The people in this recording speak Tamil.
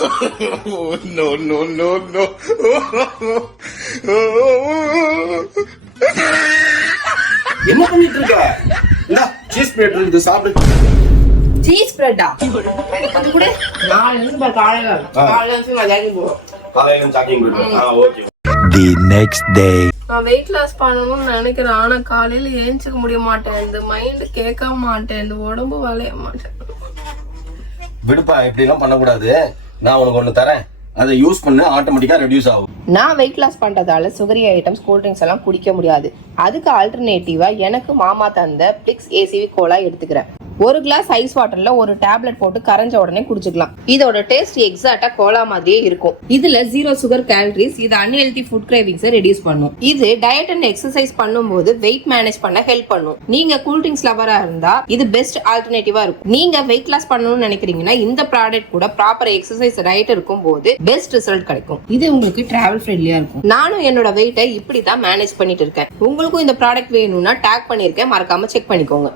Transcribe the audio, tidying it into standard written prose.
No, no, no, no. என்ன பண்ணிட்டு இருக்க? இந்தா சீஸ் பிரெட் இருக்குது, சாப்பிடு. சீஸ் பிரெட்டா? அது கூட நான் என்ன காலையில மதியானம் போறோம். காலையில shocking bread. Okay. The next day. நான் வெயிட் லாஸ் பண்ணணும்னு நினைக்கிறேன். ஆனா காலையில ஏஞ்சிக்க முடிய மாட்டேன். இந்த மைண்ட் கேட்க மாட்டேன். இந்த உடம்பு வளைய மாட்டேன். விடுப்பா, இப்படி எல்லாம் பண்ணக்கூடாது. நான் உனக்கு ஒண்ணு தரேன், அதை யூஸ் பண்ணு, ஆட்டோமேட்டிக்கா ரெடியூஸ் ஆகும். நான் வெயிட் லாஸ் பண்றதால சுகரி ஐட்டம்ஸ், கூல் ட்ரிங்க்ஸ் எல்லாம் குடிக்க முடியாது. அதுக்கு ஆல்டர்னேட்டிவா எனக்கு மாமா தந்த பிளிக்ஸ் ஏசிவி கோலா எடுத்துக்கிறேன். ஒரு கிளாஸ் ஐஸ் வாட்டர்ல ஒரு டேப்லெட் போட்டு கரைஞ்ச உடனே குடிச்சுக்கலாம். இதோட டேஸ்ட் எக்ஸாக்டா கோலா மாதிரியே இருக்கும். இதுல 0 சுகர் கேலரிஸ். இது அன்ஹெல்தி ஃபுட் கிரேவிங்ஸ் ரெடியூஸ் பண்ணும். இது டயட் அண்ட் எக்ஸசைஸ் பண்ணும்போது வெயிட் மேனேஜ் பண்ண ஹெல்ப் பண்ணும். நீங்க கூல் ட்ரிங்க்ஸ் லவரா இருந்தா இது பெஸ்ட் ஆல்டர்னேட்டிவா இருக்கும். நீங்க வெயிட் லாஸ் பண்ணணும்னு நினைக்கிறீங்கன்னா இந்த ப்ராடக்ட் கூட ப்ராப்பர் எக்ஸசைஸ் டயட் இருக்கும் போது பெஸ்ட் ரிசல்ட் கிடைக்கும். இது உங்களுக்கு டிராவல் ஃப்ரெண்ட்லியா இருக்கும். நானும் என்னோட வெயிட்டை இப்படி தான் மேனேஜ் பண்ணிட்டு இருக்கேன். உங்களுக்கும் இந்த ப்ராடக்ட் வேணும்னா டேக் பண்ணிருக்கேன், மறக்காம செக் பண்ணிக்கோங்க.